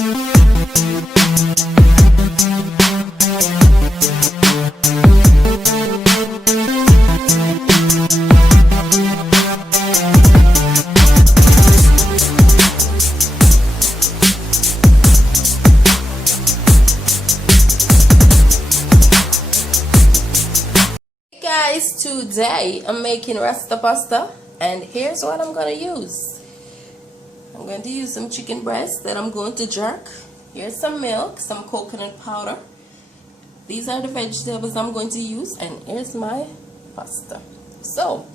Guys, today I'm making Rasta pasta, and here's what I'm gonna use. I'm going to use some chicken breast that I'm going to jerk. Here's some milk, some coconut powder. These are the vegetables I'm going to use, and here's my pasta. So,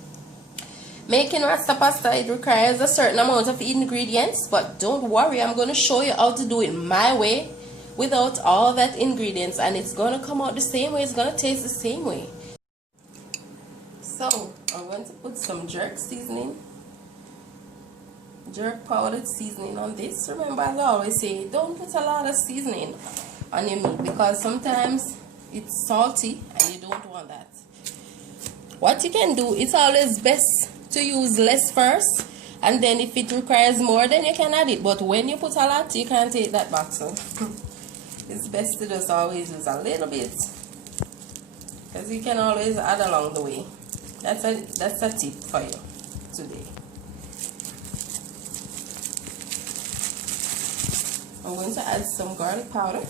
making Rasta pasta, it requires a certain amount of ingredients, but don't worry, I'm going to show you how to do it my way without all that ingredients, and it's going to come out the same way, it's going to taste the same way. So, I'm going to put some jerk seasoning, jerk powdered seasoning on this. Remember, as I always say, don't put a lot of seasoning on your meat because sometimes it's salty and you don't want that. What you can do, it's always best to use less first, and then if it requires more, then you can add it. But when you put a lot, you can't take that back. So, it's best to just always use a little bit because you can always add along the way. That's a tip for you today. I'm going to add some garlic powder.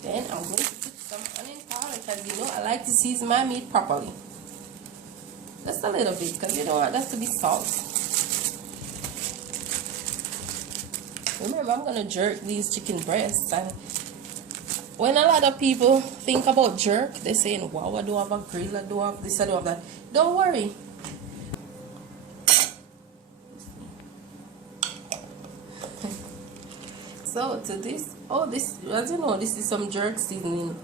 Then I'm going to put some onion powder because you know I like to season my meat properly. Just a little bit because you don't want that to be salt. Remember, I'm going to jerk these chicken breasts, and when a lot of people think about jerk, they're saying, wow, I don't have a grill, I don't have this, I don't have that. Don't worry. So to this, this, as you know, this is some jerk seasoning,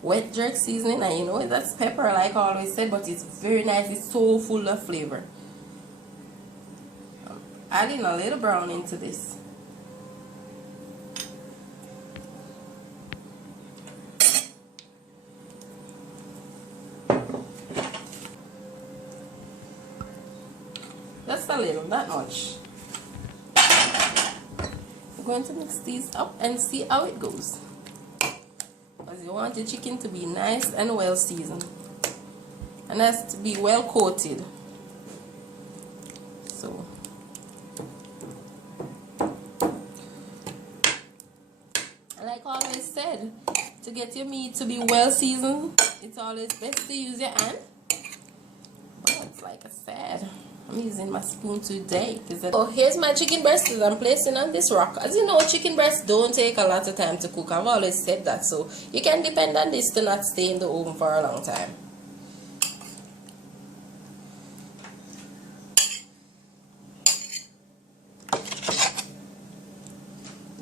wet jerk seasoning, and you know that's pepper like I always said, but it's very nice, it's so full of flavor. I'm adding a little brown into this. Just a little, not much. I'm going to mix these up and see how it goes. Because you want your chicken to be nice and well seasoned. And has to be well coated. So, like I always said, to get your meat to be well seasoned, it's always best to use your hand. But it's like I said, I'm using my spoon today. Oh, here's my chicken breast that I'm placing on this rock. As you know, chicken breasts don't take a lot of time to cook. I've always said that, so you can depend on this to not stay in the oven for a long time.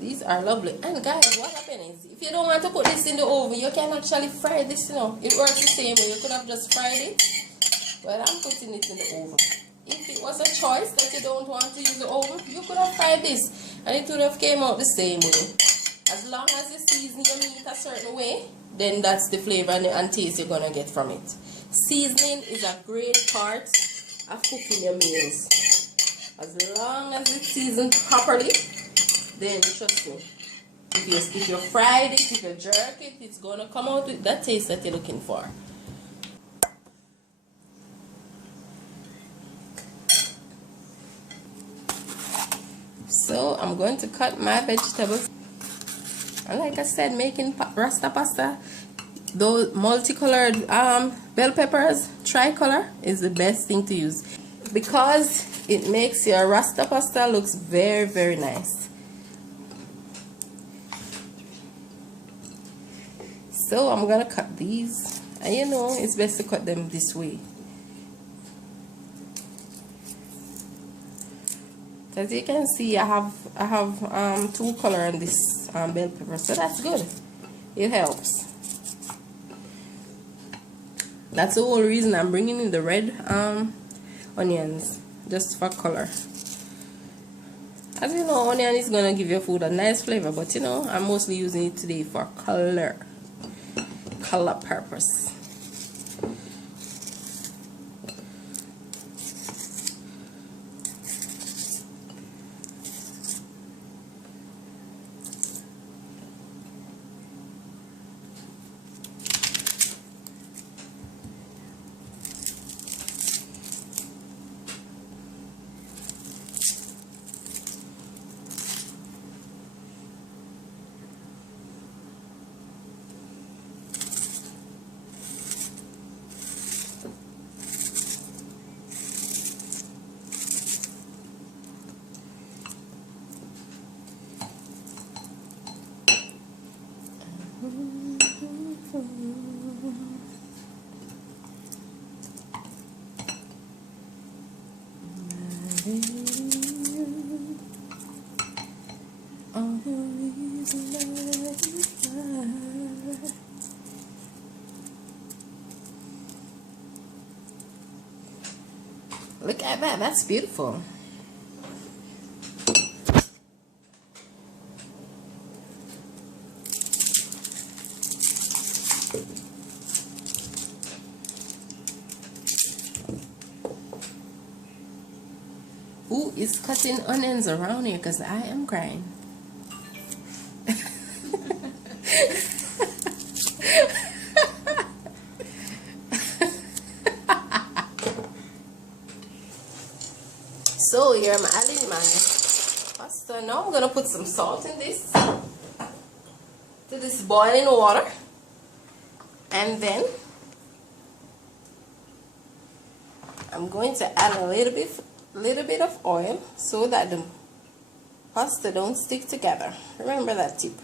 These are lovely. And guys, what happens is, if you don't want to put this in the oven, you can actually fry this, you know. It works the same way. You could have just fried it, but I'm putting it in the oven. If it was a choice that you don't want to use the oven, you could have fried this and it would have came out the same way. As long as you season your meat a certain way, then that's the flavor and taste you're going to get from it. Seasoning is a great part of cooking your meals. As long as it's seasoned properly, then trust me, if you fried it, if you jerk it, it's going to come out with that taste that you're looking for. So I'm going to cut my vegetables, and like I said, making Rasta pasta, those multicolored bell peppers, tricolor, is the best thing to use because it makes your Rasta pasta looks very, very nice. So I'm gonna cut these, and you know it's best to cut them this way. As you can see, I have two color on this bell pepper, so that's good. It helps. That's the whole reason I'm bringing in the red onions, just for color. As you know, onion is gonna give your food a nice flavor, but you know I'm mostly using it today for color purpose. at that. That's beautiful. Who is cutting onions around here? Because I am crying. So here I'm adding my pasta. Now I'm gonna put some salt in this, to this boiling water, and then I'm going to add a little bit of oil so that the pasta don't stick together. Remember that tip.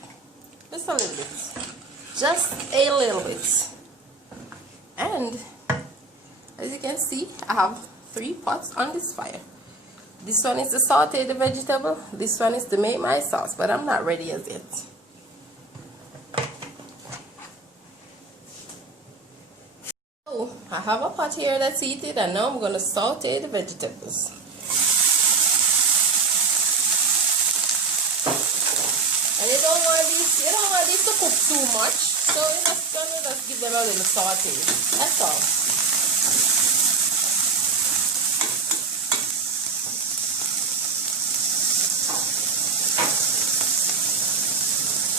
Just a little bit. Just a little bit. And as you can see, I have 3 pots on this fire. This one is to saute the vegetable. This one is to make my sauce, but I'm not ready as yet. So I have a pot here that's heated, and now I'm going to saute the vegetables. And you don't want these to cook too much, so you're just gonna give them a little saute. That's all.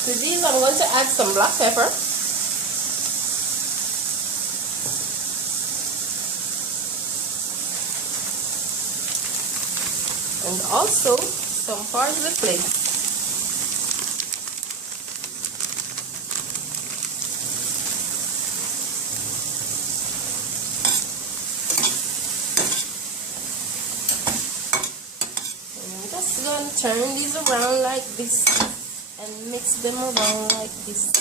To these I'm going to add some black pepper. And also some parsley flakes. Gonna turn these around like this and mix them around like this.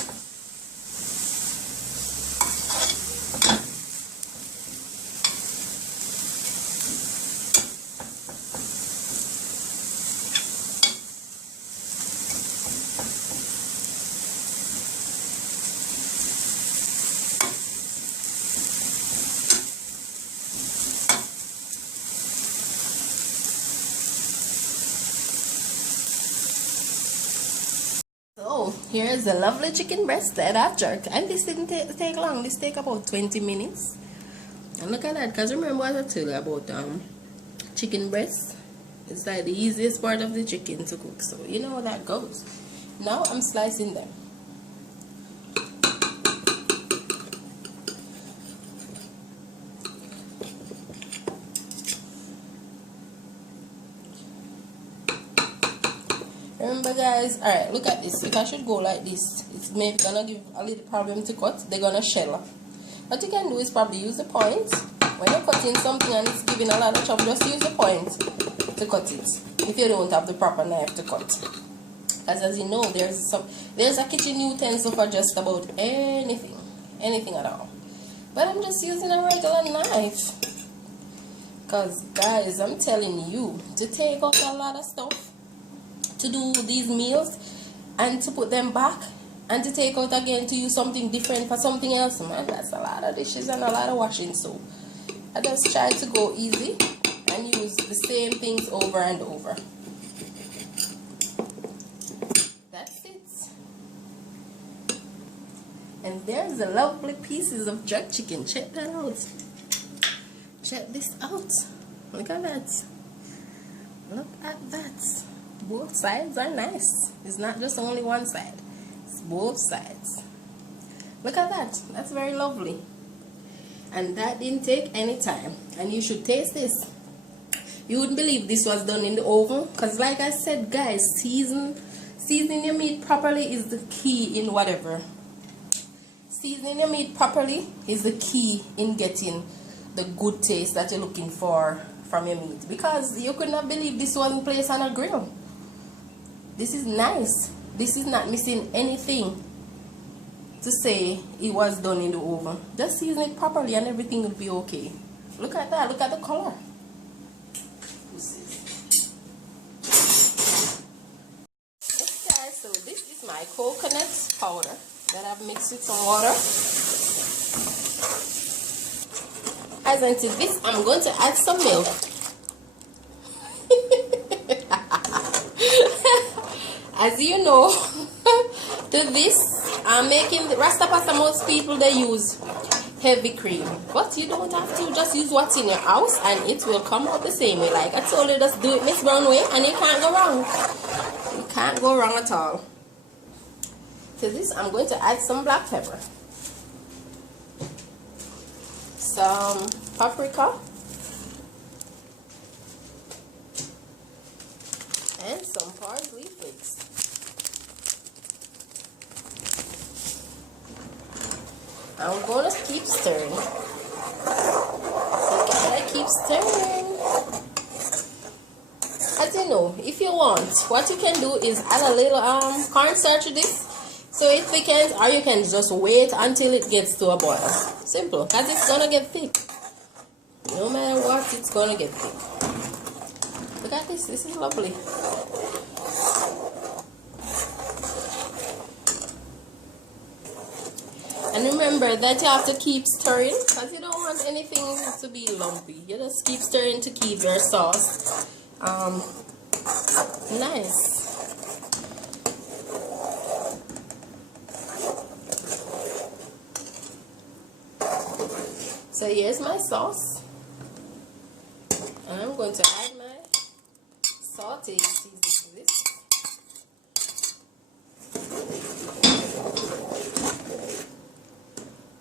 So here's the lovely chicken breast that I've jerked, and this didn't take long. This take about 20 minutes. And look at that, because remember what I told you about chicken breast? It's like the easiest part of the chicken to cook, so you know how that goes. Now I'm slicing them. Remember guys, alright, look at this. If I should go like this, it's maybe gonna give a little problem to cut. They're gonna shell. What you can do is probably use the point. When you're cutting something and it's giving a lot of trouble, just use the point to cut it. If you don't have the proper knife to cut. Because as you know, there's a kitchen utensil for just about anything at all. But I'm just using a regular knife. Because guys, I'm telling you, to take out a lot of stuff, to do these meals and to put them back and to take out again to use something different for something else, man, that's a lot of dishes and a lot of washing. So I just try to go easy and use the same things over and over. That's it. And there's the lovely pieces of jerk chicken. Check that out. Check this out. Look at that. Look at that. Both sides are nice. It's not just only one side. It's both sides. Look at that. That's very lovely. And that didn't take any time. And you should taste this. You wouldn't believe this was done in the oven. Because like I said, guys, seasoning your meat properly is the key in whatever. Seasoning your meat properly is the key in getting the good taste that you're looking for from your meat. Because you could not believe this wasn't placed on a grill. This is nice. This is not missing anything to say it was done in the oven. Just season it properly and everything will be okay. Look at that. Look at the color. Okay guys, so this is my coconut powder that I've mixed with some water. As into this, I'm going to add some milk. As you know, to this, I'm making the Rasta Pasta. Most people they use heavy cream, but you don't have to. Just use what's in your house and it will come out the same way. Like I told you, just do it Myss Brown way and you can't go wrong. You can't go wrong at all. To this, I'm going to add some black pepper, some paprika, and some parsley flakes. I'm gonna keep stirring. So gotta keep stirring. As you know, if you want, what you can do is add a little cornstarch to this. So it thickens, or you can just wait until it gets to a boil. Simple, because it's gonna get thick. No matter what, it's gonna get thick. Look at this, this is lovely. And remember that you have to keep stirring, because you don't want anything to be lumpy. You just keep stirring to keep your sauce nice. So here's my sauce, and I'm going to add my sauteed seasoning to this.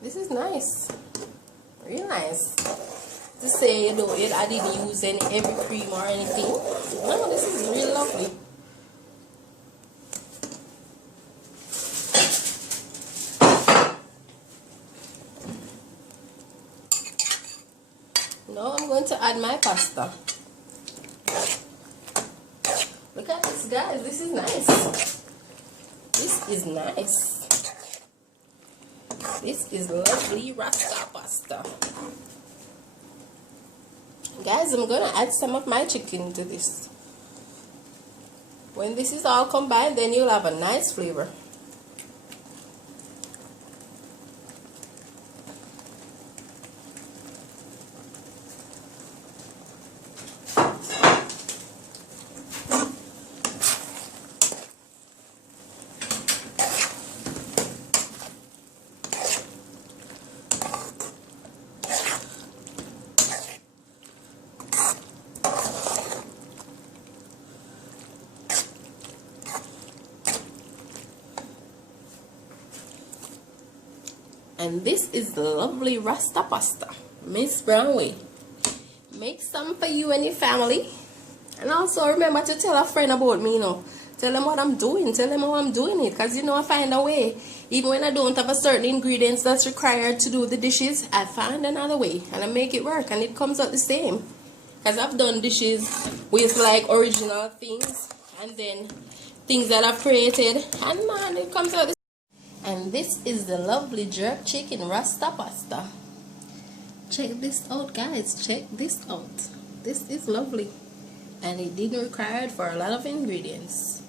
This is nice, real nice. To say you know I didn't use any heavy cream or anything. No, this is really lovely. Now I'm going to add my pasta. Look at this, guys. This is nice. This is nice. This is lovely Rasta Pasta. Guys, I'm going to add some of my chicken to this. When this is all combined, then you'll have a nice flavor. And this is the lovely Rasta Pasta, Myss Brown way. Make some for you and your family. And also remember to tell a friend about me, you know. Tell them what I'm doing. Tell them how I'm doing it. Because, you know, I find a way. Even when I don't have a certain ingredients that's required to do the dishes, I find another way. And I make it work. And it comes out the same. Because I've done dishes with, like, original things. And then things that I've created. And, man, it comes out the same. And this is the lovely jerk chicken Rasta Pasta. Check this out, guys. Check this out. This is lovely. And it didn't require for a lot of ingredients.